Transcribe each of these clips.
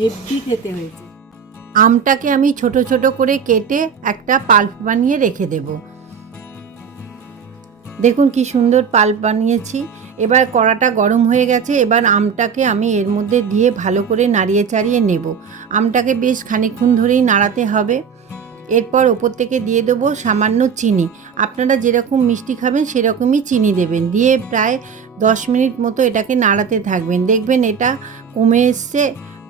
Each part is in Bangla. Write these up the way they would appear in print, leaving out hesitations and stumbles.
হেভি খেতে হয়েছে। আমটাকে আমি ছোট ছোট করে কেটে একটা পাল্প বানিয়ে রেখে দেব। দেখুন কি সুন্দর পাল্প বানিয়েছি। এবার কড়াটা গরম হয়ে গেছে। এবার আমটাকে আমি এর মধ্যে দিয়ে ভালো করে নাড়িয়ে চাড়িয়ে নেব। আমটাকে বেশ খানিকক্ষণ ধরেই নাড়াতে হবে। এরপর ওপর থেকে দিয়ে দেবো সামান্য চিনি। আপনারা যেরকম মিষ্টি খাবেন সেরকমই চিনি দেবেন। দিয়ে প্রায় 10 মিনিট মতো এটাকে নাড়াতে থাকবেন। দেখবেন এটা কমে এসছে,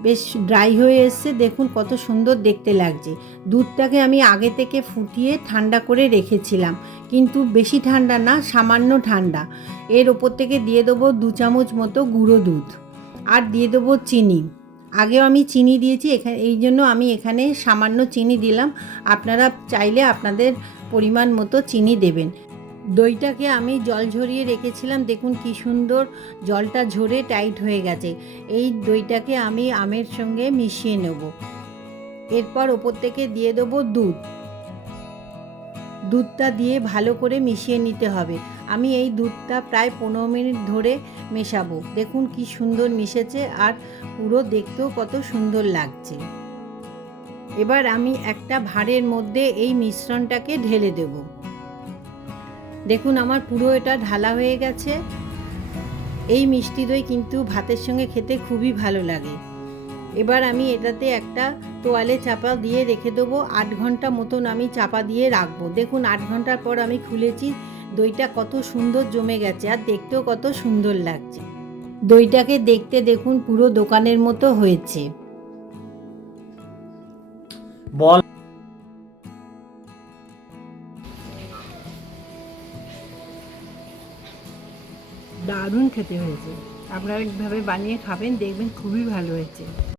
বেশ ড্রাই হয়ে এসছে। দেখুন কত সুন্দর দেখতে লাগছে। দুধটাকে আমি আগে থেকে ফুটিয়ে ঠান্ডা করে রেখেছিলাম, কিন্তু বেশি ঠান্ডা না, সামান্য ঠান্ডা। এর ওপর থেকে দিয়ে দেবো 2 চামচ মতো গুঁড়ো দুধ, আর দিয়ে দেবো চিনি। আগেও আমি চিনি দিয়েছি, এখানে এই জন্য আমি এখানে সামান্য চিনি দিলাম। আপনারা চাইলে আপনাদের পরিমাণ মতো চিনি দেবেন। দইটাকে আমি জল ঝরিয়ে রেখেছিলাম। দেখুন কি সুন্দর জলটা ঝরে টাইট হয়ে গেছে। এই দইটাকে আমি আমের সঙ্গে মিশিয়ে নেব। এরপর ওপর থেকে দিয়ে দেবো দুধ। দুধটা দিয়ে ভালো করে মিশিয়ে নিতে হবে। আমি এই দুধটা প্রায় 15 মিনিট ধরে মেশাবো। দেখুন কি সুন্দর মিশেছে, আর পুরো দেখতেও কত সুন্দর লাগছে। এবার আমি একটা ভাঁড়ের মধ্যে এই মিশ্রণটাকে ঢেলে দেব। দেখুন আমার পুরো এটা ঢালা হয়ে গেছে। এই মিষ্টি দই কিন্তু ভাতের সঙ্গে খেতে খুবই ভালো লাগে। এবার আমি এটাতে একটা তোয়ালে চাপা দিয়ে রেখে দেবো। 8 ঘন্টা মতন আমি চাপা দিয়ে রাখবো। দেখুন 8 ঘন্টার পর আমি খুলেছি। দইটা কত সুন্দর জমে গেছে, আর দেখতেও কত সুন্দর লাগছে। দইটাকে দেখতে দেখুন পুরো দোকানের মতো হয়েছে। বল দারুণ খেতে হয়েছে। আপনারা এইভাবে বানিয়ে খাবেন, দেখবেন খুবই ভালো হয়েছে।